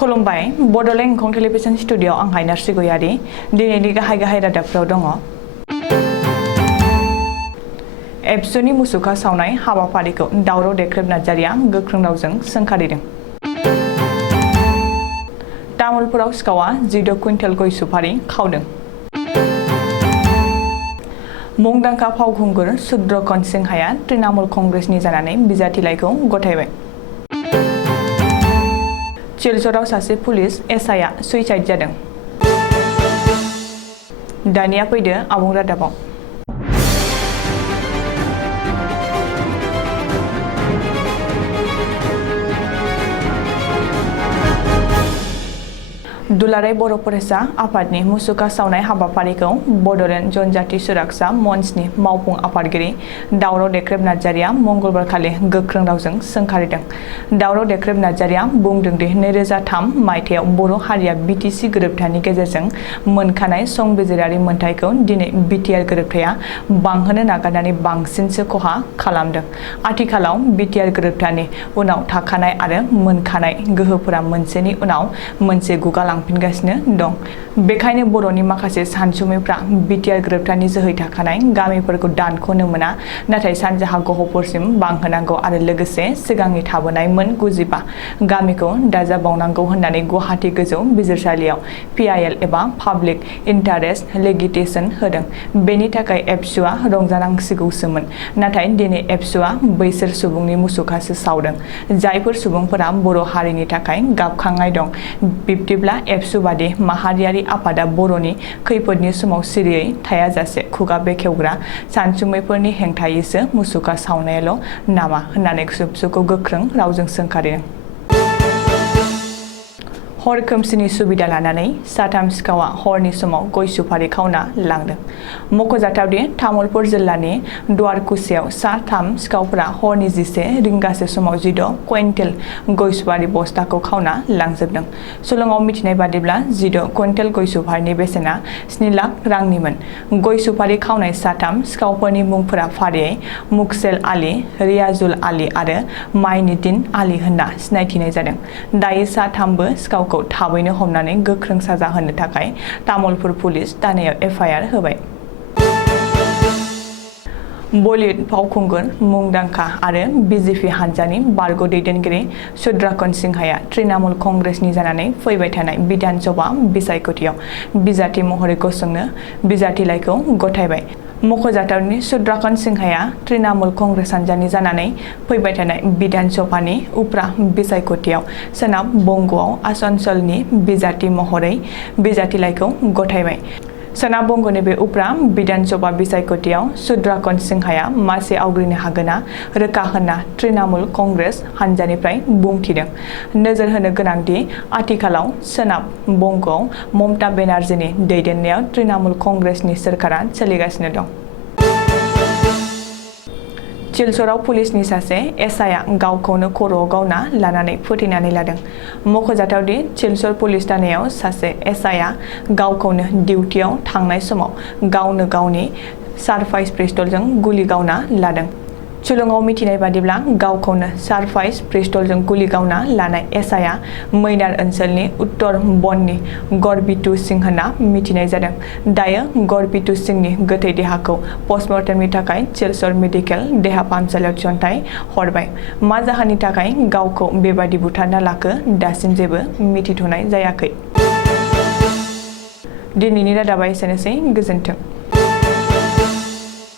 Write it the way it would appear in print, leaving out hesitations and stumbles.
खुलुमबाय Bodoland एंखं television studio आं हायनार्सि गयारि दिनैनि गाहाय रादाबफोराव दङ। एबसुनि मुसुखा सावनाय हाबाफारिखौ दावराव देख्रेब नार्जारिया गोख्रों रावजों सोंखारिदों। तामुलपुराव सिखावा 14 कुइन्टेल गय सुपारि खावदों। मुंदांखा फावखुंगुर सुद्रकन सिंहाया तृणमूल कंग्रेसनि जानानै बिजाथिलाइखौ गथायबाय। चिलचराव सासे पुलिस एसआइआ सुइसाइड जादों। दानिया फैदो आबुं रादाबाव। दुलाराय बर' फरायसा आफादनि मुसुखा सावनाय हाबाफारिखौ बड'लेण्ड जनजाति सुरक्षा मंचनि मावफुं आफादगिरि दावराव देख्रेब नार्जारिया मंगलबारखालि गोख्रों रावजों सोंखारिदों। दावराव देख्रेब नार्जारिया बुंदों दि 2003 मायथाइयाव बर' हारिया बिटिसि गोरोबथानि गेजेरजों मोनखानाय संबिजिरारि मोनथायखौ दिनै बिटिआर गोरोबथाया बांहोनो नागारनानै बांसिनसो खहा खालामदों। आथिखालाव बिटिआर गोरोबथानि उनाव थाखानाय आरो मोनखानाय गोहोफोरा मोनसेनि उनाव मोनसे गुगालांफिनगासिनो दं। बेखायनो बर'नि माखासे सानसुमैफ्रा बिटिआर गोरोबथानि जोहै थाखानाय गामिफोरखौ दानख'नो मोना, नाथाय सानजाहा गहपुरसिम बांहोनांगौ आरो लोगोसे सिगांनि थाबोनाय मोन 95 गामिखौ दाजाबबावनांगौ होननानै गुवाहाटी गोजौ बिजिरसालियाव PIL एबा पाब्लिक इन्टारेस्ट लेगिटेसन होदों। बेनि थाखाय एबसुआ रंजानांसिगौसोमोन, नाथाय दिनै एबसुआ बैसोर सुबुंनि मुसुखासो सावदों, जायफोर सुबुंफोरा बर' हारिनि थाखाय गाबखांनाय दं। बिब्दिब्ला एबसु बादि माहारियारि आफादा बर'नि खैफोदनि समाव सिरियै थायाजासे खुगा बेखेवग्रा सानसुमैफोरनि हेंथायैसो मुसुखा सावनायल' नामा होननानै एबसुखौ गोख्रों रावजों सोंखारिदों। हर खोमसिनि सुबिदा लानानै साथाम सिखावा हरनि समाव गय सुपारि खावना लांदों। मख'जाथावदि तामुलपुर जिल्लानि दुवारकुसियाव साथाम सिखावफोरा हरनि 11 रिंगासो समाव 14 कुइन्टेल गय सुपारि बस्थाखौ खावना लांजोबदों। सुलुङाव मिथिनाय बादिब्ला 14 कुइन्टेल गय सुपारिनि बेसेना 7 लाख रांनिमोन। गय सुपारि खावनाय साथाम सिखावफोरनि मुंफोरा फारियै मुकसेल आली, रियाजुल आली आरो माइनुद्दिन आली होनना सिनायथिनाय जादों। दायो साथामबो सिखाव खौ थाबैनो हमनानै गोख्रों साजा होनो थाखाय तामुलपुर पुलिस थानायाव FIR होबाय। बलिउड फावखुंगुर मुंदांखा आरो BJP हानजानि बारग' दैदेनगिरि सुद्रकन सिंहाया तृणमूल कंग्रेसनि जानानै फैबाय थानाय विधान सभा बिसायख'थियाव बिजाथि महरै गसंनो बिजाथिलाइखौ गथायबाय। मख'जाथावनि सुद्रकन सिंहाया तृणमूल कंग्रेस हानजानि जानानै फैबाय थानाय विधान सभानि उफ्रा बिसायख'थियाव सोनाब बंग'आव आसानसोलनि बिजाथि महरै बिजाथिलाइखौ गथायबाय। सोनाब बंग'नि बे उफ्रा विधान सभा बिसायख'थियाव सुद्रकन सिंहाया मासि आवग्रिनो हागोना रोखा होनना तृणमूल कंग्रेस हानजानिफ्राय बुंथिदों। नोजोर होनो गोनांदि आथिखालाव सोनाब बंग'आव ममता बेनार्जीनि दैदेननायाव तृणमूल कंग्रेसनि सोरखारा सोलिगासिनो दं। चिलचराव पुलिसनि सासे एसआइआ गावखौनो खर'आव गावना लानानै फोथैनानै लादों। मख'जाथावदि चिलचर पुलिस थानायाव सासे एसआइआ गावखौनो डिउटियाव थांनाय समाव गावनो गावनि सारप्राइज पिस्तलजों गुलि गावना लादों। सुलुङाव मिथिनाय बादिब्ला गावखौनो सारप्राइज पिस्तलजों गुलि गावना लानाय एसआइआ मैनार ओनसोलनि उत्तर बननि गरबितु सिंह होनना मिथिनाय जादों। दायो गरबितु सिंहनि गोथै देहाखौ पस्टमर्टेमनि थाखाय चिलचर मेडिकेल देहा फाहामसालियाव थिसनथाय हरबाय। मा जाहोननि थाखाय गावखौ बेबादि बुथारना लाखो दासिम जेबो मिथिथ'नाय जायाखै। दिनैनि रादाबा एसेनोसै, गोजोन्थों।